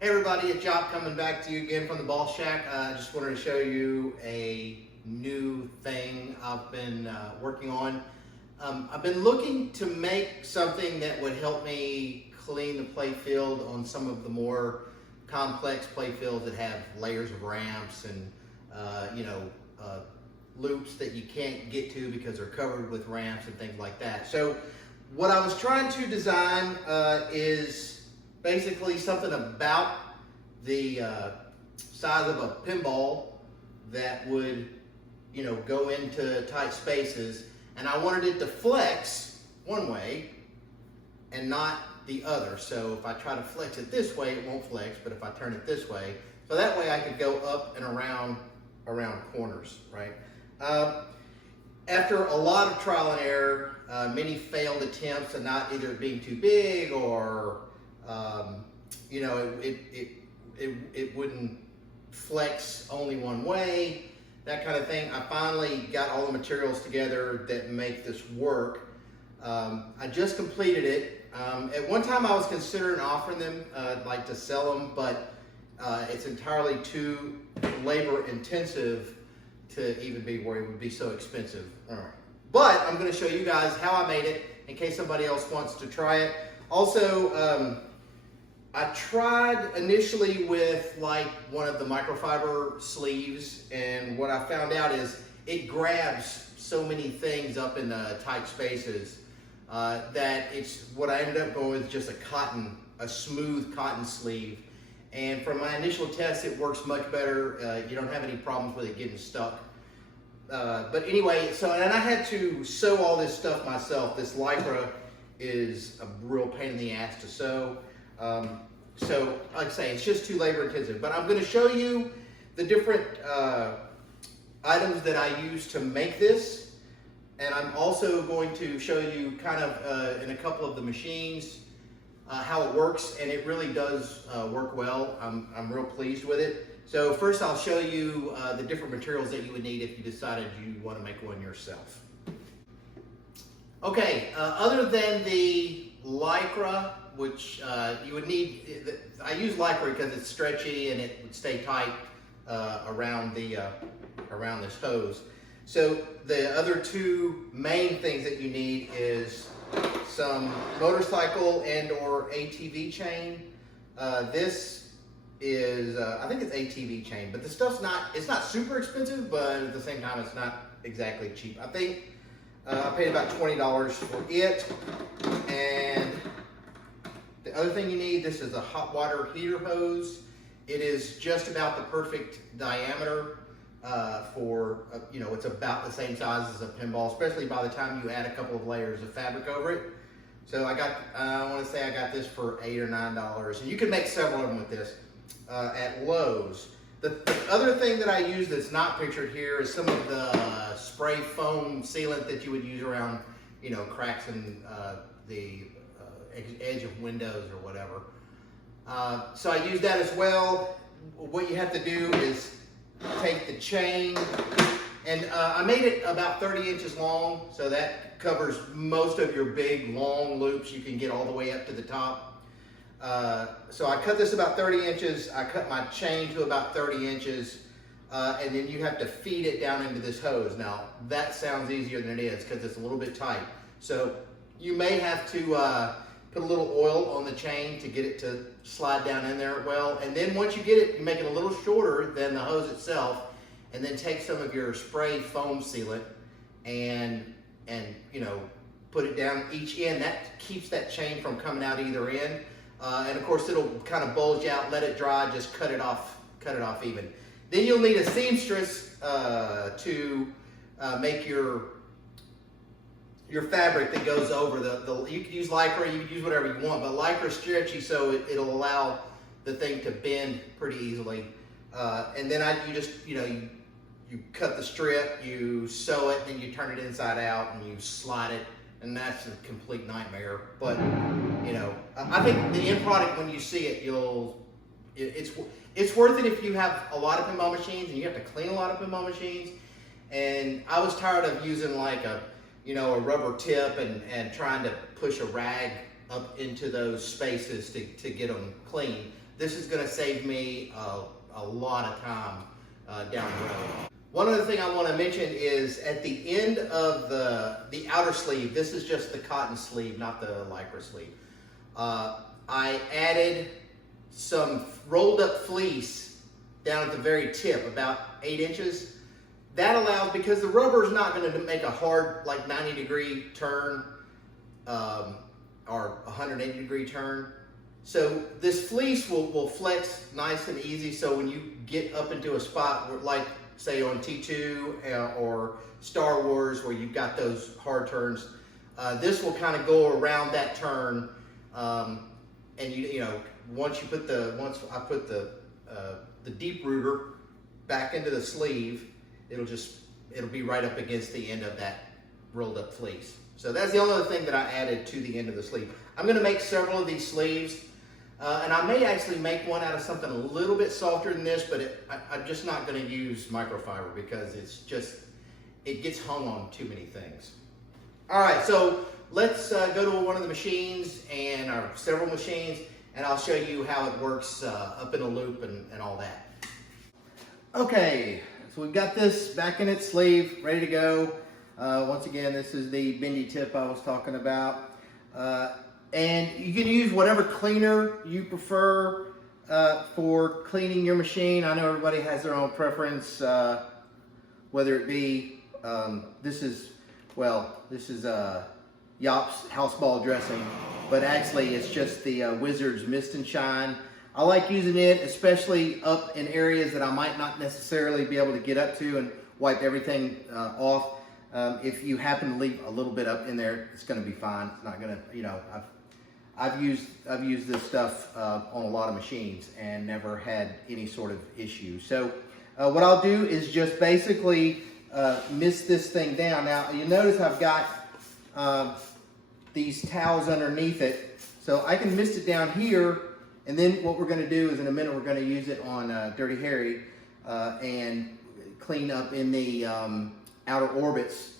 Hey everybody, it's Job coming back to you again from the Ball Shack. I just wanted to show you a new thing I've been working on. I've been looking to make something that would help me clean the play field on some of the more complex play fields that have layers of ramps and loops that you can't get to because they're covered with ramps and things like that. So what I was trying to design is basically something about the size of a pinball that would, go into tight spaces, and I wanted it to flex one way and not the other. So if I try to flex it this way, it won't flex, but if I turn it this way, so that way I could go up and around corners, right? After a lot of trial and error, many failed attempts and not either being too big or it wouldn't flex only one way, that kind of thing. I finally got all the materials together that make this work. I just completed it. At one time I was considering offering them, like to sell them, but it's entirely too labor intensive to even be where it would be so expensive. All right. But I'm going to show you guys how I made it in case somebody else wants to try it. Also, I tried initially with like one of the microfiber sleeves, and what I found out is it grabs so many things up in the tight spaces that it's what I ended up going with just a smooth cotton sleeve. And from my initial test, it works much better. You don't have any problems with it getting stuck. But anyway, and I had to sew all this stuff myself. This Lycra is a real pain in the ass to sew. So like I say, it's just too labor intensive. But I'm going to show you the different items that I use to make this. And I'm also going to show you kind of in a couple of the machines how it works, and it really does work well. I'm real pleased with it. So first I'll show you the different materials that you would need if you decided you want to make one yourself. Okay, other than the Lycra, which you would need, I use Lycra because it's stretchy and it would stay tight around this hose. So the other two main things that you need is some motorcycle and or ATV chain. This is, I think it's ATV chain, but the stuff's it's not super expensive, but at the same time, it's not exactly cheap. I think I paid about $20 for it. And the other thing you need, this is a hot water heater hose. It is just about the perfect diameter for, it's about the same size as a pinball, especially by the time you add a couple of layers of fabric over it. So I want to say I got this for $8 or $9, and you can make several of them with this at Lowe's. The other thing that I use that's not pictured here is some of the spray foam sealant that you would use around, cracks in the edge of windows or whatever. So I use that as well. What you have to do is take the chain, and I made it about 30 inches long, so that covers most of your big long loops. You can get all the way up to the top. So I cut this about 30 inches. I cut my chain to about 30 inches, and then you have to feed it down into this hose. Now that sounds easier than it is because it's a little bit tight. So you may have to put a little oil on the chain to get it to slide down in there well. And then once you get it, you make it a little shorter than the hose itself, and then take some of your spray foam sealant and put it down each end. That keeps that chain from coming out either end. And of course it'll kind of bulge out, let it dry, just cut it off even. Then you'll need a seamstress to make your fabric that goes over you can use Lycra, you can use whatever you want, but Lycra's stretchy, so it'll allow the thing to bend pretty easily. And then you cut the strip, you sew it, then you turn it inside out and you slide it, and that's a complete nightmare. But I think the end product, when you see it, it's worth it if you have a lot of pinball machines and you have to clean a lot of pinball machines. And I was tired of using like a rubber tip and trying to push a rag up into those spaces to get them clean. this is going to save me a lot of time down the road. One other thing I want to mention is at the end of the outer sleeve, this is just the cotton sleeve, not the Lycra sleeve. I added some rolled up fleece down at the very tip, about 8 inches. That allows, because the rubber is not going to make a hard, like 90-degree turn or 180-degree turn. So this fleece will flex nice and easy. So when you get up into a spot where, like say on T2 or Star Wars, where you've got those hard turns, this will kind of go around that turn. And you know, once I put the DeepRooter back into the sleeve, it'll be right up against the end of that rolled up fleece. So that's the only other thing that I added to the end of the sleeve. I'm going to make several of these sleeves, and I may actually make one out of something a little bit softer than this, but I'm just not going to use microfiber because it gets hung on too many things. All right, so let's go to one of the machines and our several machines, and I'll show you how it works up in a loop and all that. Okay, so we've got this back in its sleeve, ready to go. Once again, this is the bendy tip I was talking about. And you can use whatever cleaner you prefer for cleaning your machine. I know everybody has their own preference, whether it be, this is Yop's house ball dressing, but actually it's just the Wizard's Mist and Shine. I like using it, especially up in areas that I might not necessarily be able to get up to and wipe everything off. If you happen to leave a little bit up in there, it's going to be fine. It's not going to, you know, I've used this stuff on a lot of machines and never had any sort of issue. So what I'll do is just basically mist this thing down. Now you notice I've got these towels underneath it, so I can mist it down here. And then what we're going to do is in a minute we're going to use it on Dirty Harry and clean up in the outer orbits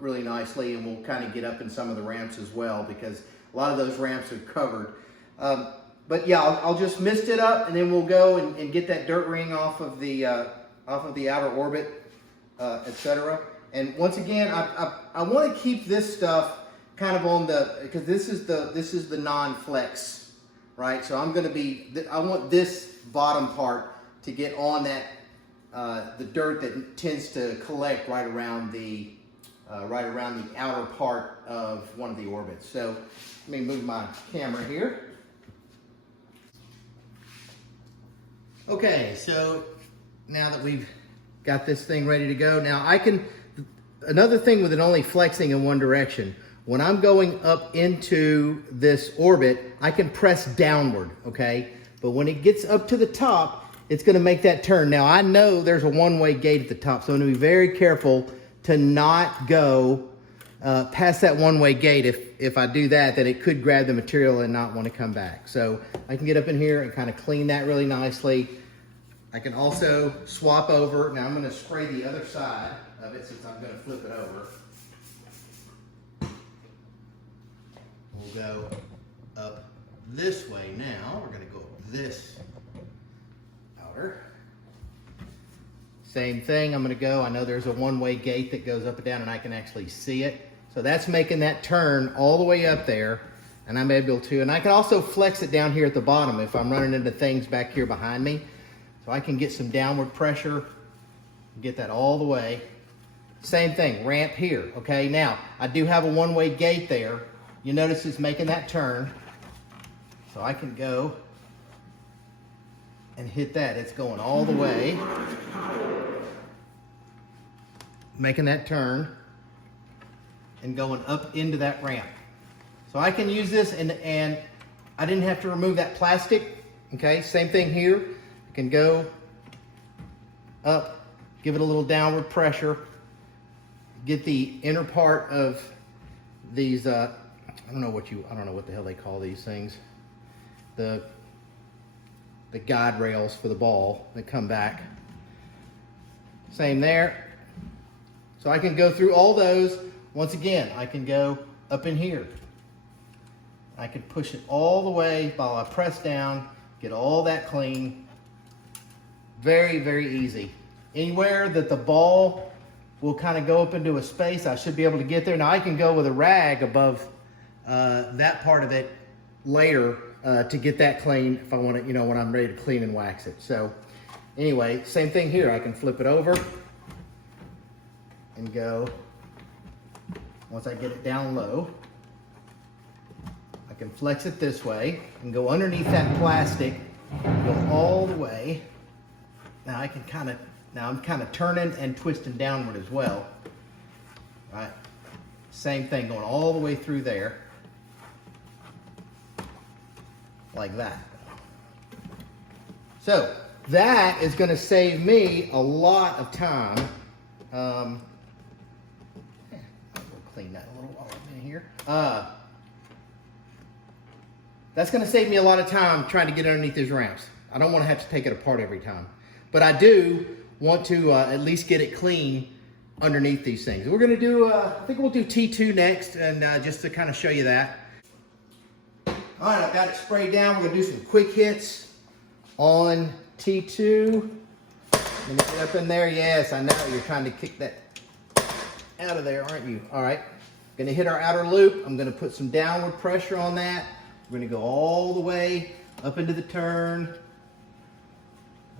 really nicely, and we'll kind of get up in some of the ramps as well because a lot of those ramps are covered. But yeah, I'll just mist it up, and then we'll go and get that dirt ring off of the outer orbit, etc. And once again, I want to keep this stuff kind of on because this is the non-flex. Right, so I want this bottom part to get on that the dirt that tends to collect right around the outer part of one of the orbits. So let me move my camera here. Okay, so now that we've got this thing ready to go, now another thing with it only flexing in one direction. When I'm going up into this orbit, I can press downward, okay? But when it gets up to the top, it's gonna make that turn. Now, I know there's a one-way gate at the top, so I'm gonna be very careful to not go past that one-way gate. If I do that, then it could grab the material and not wanna come back. So I can get up in here and kind of clean that really nicely. I can also swap over. Now I'm gonna spray the other side of it since I'm gonna flip it over. We'll go up this way now. We're going to go up this outer. Same thing, I'm going to go. I know there's a one-way gate that goes up and down, and I can actually see it. So that's making that turn all the way up there, and I'm able to. And I can also flex it down here at the bottom if I'm running into things back here behind me. So I can get some downward pressure, get that all the way. Same thing, ramp here. Okay, now I do have a one-way gate there. You notice it's making that turn, so I can go and hit that. It's going all the way, making that turn and going up into that ramp. So I can use this, and I didn't have to remove that plastic. Okay, same thing here. I can go up, give it a little downward pressure, get the inner part of these I don't know what the hell they call these things. The guide rails for the ball that come back. Same there. So I can go through all those. Once again, I can go up in here. I can push it all the way while I press down, Get all that clean. Very, very easy. Anywhere that the ball will kind of go up into a space, I should be able to get there. Now I can go with a rag above that part of it later to get that clean if I want it, when I'm ready to clean and wax it. So anyway, same thing here. I can flip it over and go, once I get it down low, I can flex it this way and go underneath that plastic, go all the way. Now I'm kind of turning and twisting downward as well. All right, same thing, going all the way through there, like that. So that is going to save me a lot of time. I'll clean that a little while I'm in here. That's going to save me a lot of time trying to get underneath these ramps. I don't want to have to take it apart every time. But I do want to at least get it clean underneath these things. We're going to do, I think we'll do T2 next, and just to kind of show you that. All right, I've got it sprayed down. We're going to do some quick hits on T2. Let me get up in there. Yes, I know you're trying to kick that out of there, aren't you? All right, going to hit our outer loop. I'm going to put some downward pressure on that. We're going to go all the way up into the turn.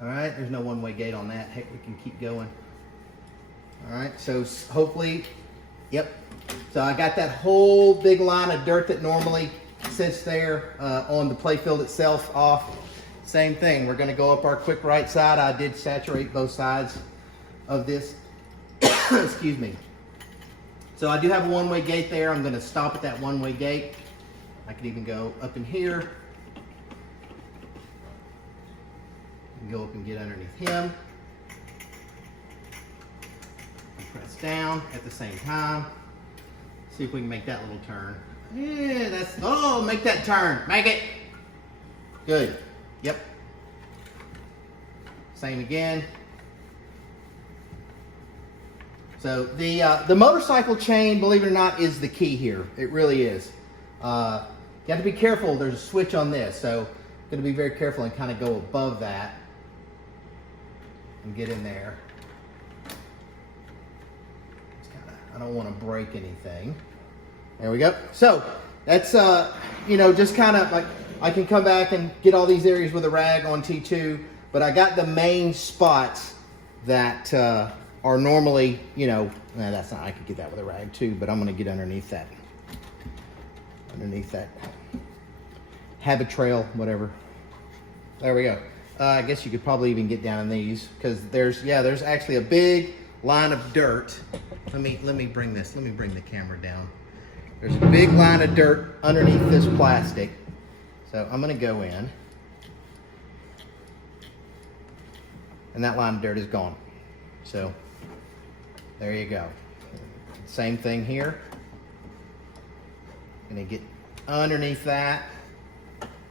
All right, there's no one-way gate on that. Heck, we can keep going. All right, so hopefully, yep. So I got that whole big line of dirt that normally sits there on the playfield itself off. Same thing, we're gonna go up our quick right side. I did saturate both sides of this, excuse me. So I do have a one-way gate there. I'm gonna stop at that one-way gate. I could even go up in here. Go up and get underneath him. And press down at the same time. See if we can make that little turn. Yeah, make that turn. Make it. Good. Yep. Same again. So the motorcycle chain, believe it or not, is the key here. It really is. You have to be careful. There's a switch on this, so I'm going to be very careful and kind of go above that and get in there. I don't want to break anything. There we go. So that's just kind of like, I can come back and get all these areas with a rag on T2, but I got the main spots that are normally, that's not, I could get that with a rag too, but I'm going to get underneath that habit trail, whatever. There we go. I guess you could probably even get down in these, because there's actually a big line of dirt. Let me bring the camera down. There's a big line of dirt underneath this plastic. So I'm gonna go in, and that line of dirt is gone. So there you go. Same thing here. Gonna get underneath that.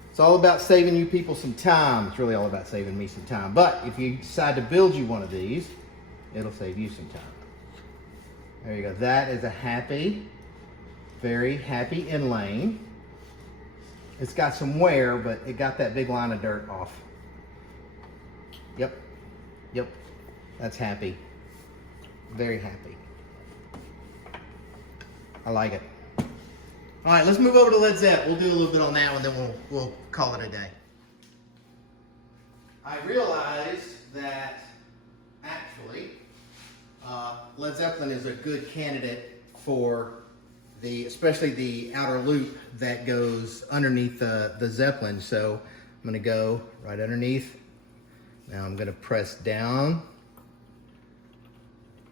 It's all about saving you people some time. It's really all about saving me some time. But if you decide to build you one of these, it'll save you some time. There you go. That is a happy, very happy inlane. It's got some wear, but it got that big line of dirt off. Yep. That's happy. Very happy. I like it. All right, let's move over to Led Zepp. We'll do a little bit on that one, then we'll call it a day. I realized that actually Led Zeppelin is a good candidate for especially the outer loop that goes underneath the Zeppelin. So I'm gonna go right underneath. Now I'm gonna press down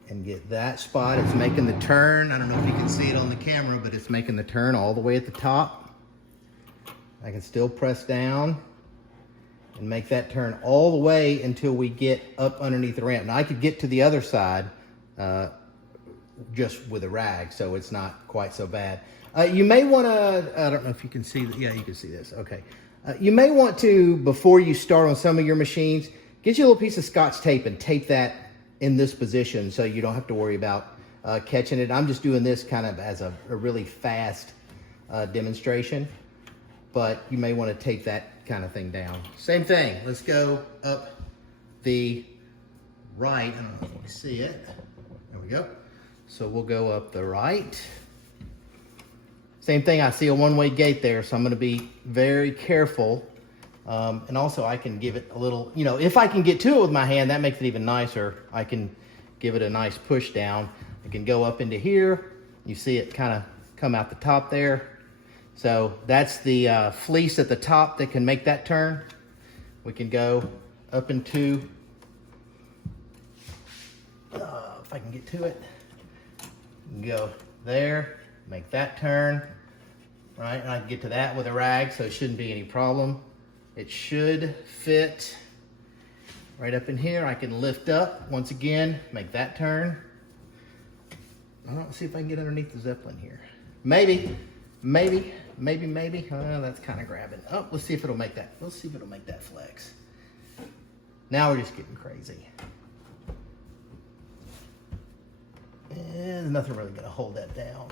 and get that spot. It's making the turn. I don't know if you can see it on the camera, but it's making the turn all the way at the top. I can still press down and make that turn all the way until we get up underneath the ramp. Now I could get to the other side just with a rag, so it's not quite so bad. You may want to, I don't know if you can see, yeah, you can see this, okay. You may want to, before you start on some of your machines, get you a little piece of Scotch tape and tape that in this position so you don't have to worry about catching it. I'm just doing this kind of as a really fast demonstration. but you may want to tape that kind of thing down. Same thing, let's go up the right. I don't know if you can see it. There we go. So we'll go up the right. Same thing, I see a one-way gate there, so I'm gonna be very careful. And also I can give it a little, you know, if I can get to it with my hand, that makes it even nicer. I can give it a nice push down. I can go up into here. You see it kind of come out the top there. So that's the fleece at the top that can make that turn. We can go up into, if I can get to it, go there, make that turn, right? And I can get to that with a rag, so it shouldn't be any problem. It should fit right up in here. I can lift up once again, make that turn. Let's see if I can get underneath the Zeppelin here. Maybe. Oh, that's kind of grabbing. Oh, let's see if it'll make that. Let's see if it'll make that flex. Now we're just getting crazy. There's nothing really gonna hold that down.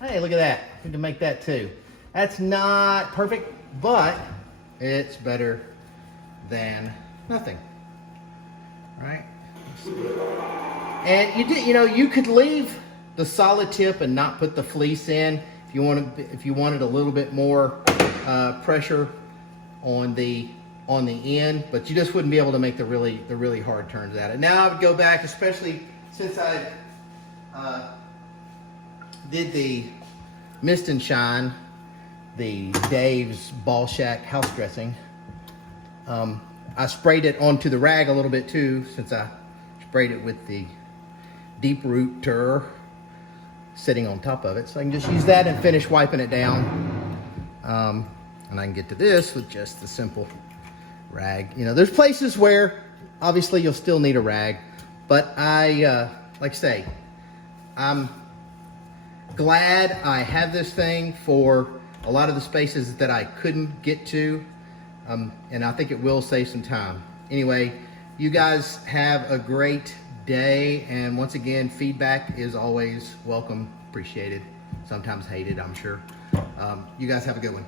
Hey, look at that. We can make that too. That's not perfect, but it's better than nothing, right? And you could leave the solid tip and not put the fleece in if you wanted a little bit more pressure on the end, but you just wouldn't be able to make the really hard turns at it. Now I would go back, especially since I did the Mist and Shine, the Dave's Ball Shack house dressing. I sprayed it onto the rag a little bit too, since I sprayed it with the DeepRooter sitting on top of it. So I can just use that and finish wiping it down. And I can get to this with just the simple rag. You know, there's places where obviously you'll still need a rag, but like I say, I'm glad I have this thing for a lot of the spaces that I couldn't get to. And I think it will save some time. Anyway, you guys have a great day. And once again, feedback is always welcome, appreciated, sometimes hated, I'm sure. You guys have a good one.